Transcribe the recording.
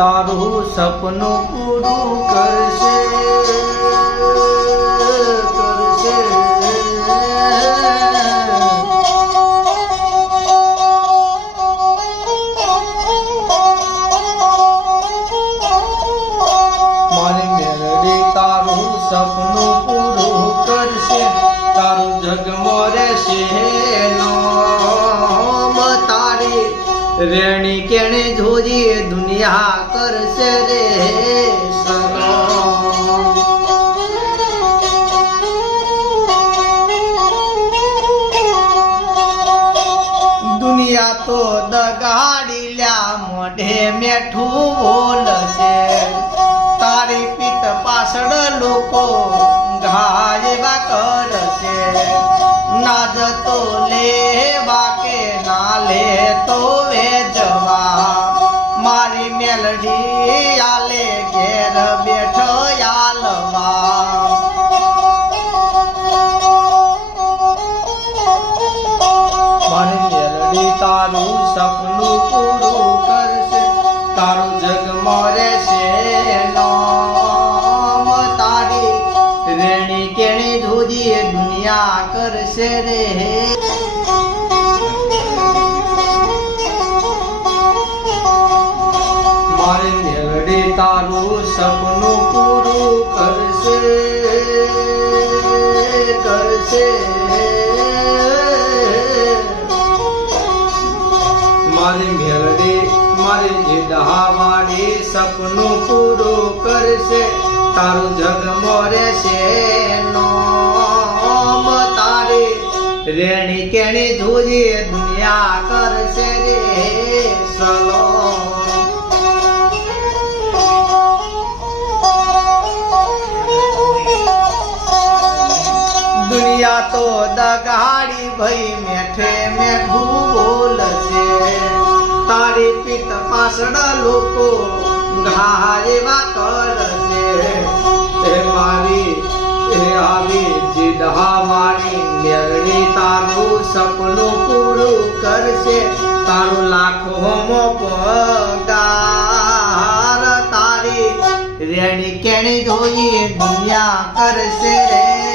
તારું સપનું પૂરું કરશે મારી મેલડી તારું સપનું પૂરું કરશે તારું જગમો રહેશે નામ તારી રેણી કેણે જોજી દુનિયા કરશે રે સલામ દુનિયા તો દગાડી લ્યા મોઢે મેઠું બોલશે તારી પીઠ પાછળ લોકો ઘાયવા કરશે ના જતો લેવા કે ના લે તો વેચવા મારી મેલડી આલે ઘેર બેઠો આલવા મારી મેલડી તારું સપનું પૂરું કરશે તારું જગમો રહેશે નામ તારી રેણી કેણી ધોજી દુનિયા કરશે રે મારી મેલડી તારું સપનું પૂરું કરશે મારી મેલડી મારી જીદહાવાળી સપનું પૂરું કરશે તારું જગમો રહેશે નામ તારી રેણી કેણી ધોજી દુનિયા કરશે રે સલામ દુનિયા તો દગાડી ભઈ મેઠે મેઠું બોલશે તારી પીઠ પાછળ લોકો ઘાયવા કરશે એ મારી એ આવી જીદહાવાળી મેલડી તારું સપનું પૂરું કરશે તારું લાખોમો પગાર તારી રેણી કેણી ધોઈ દુનિયા કરશે રે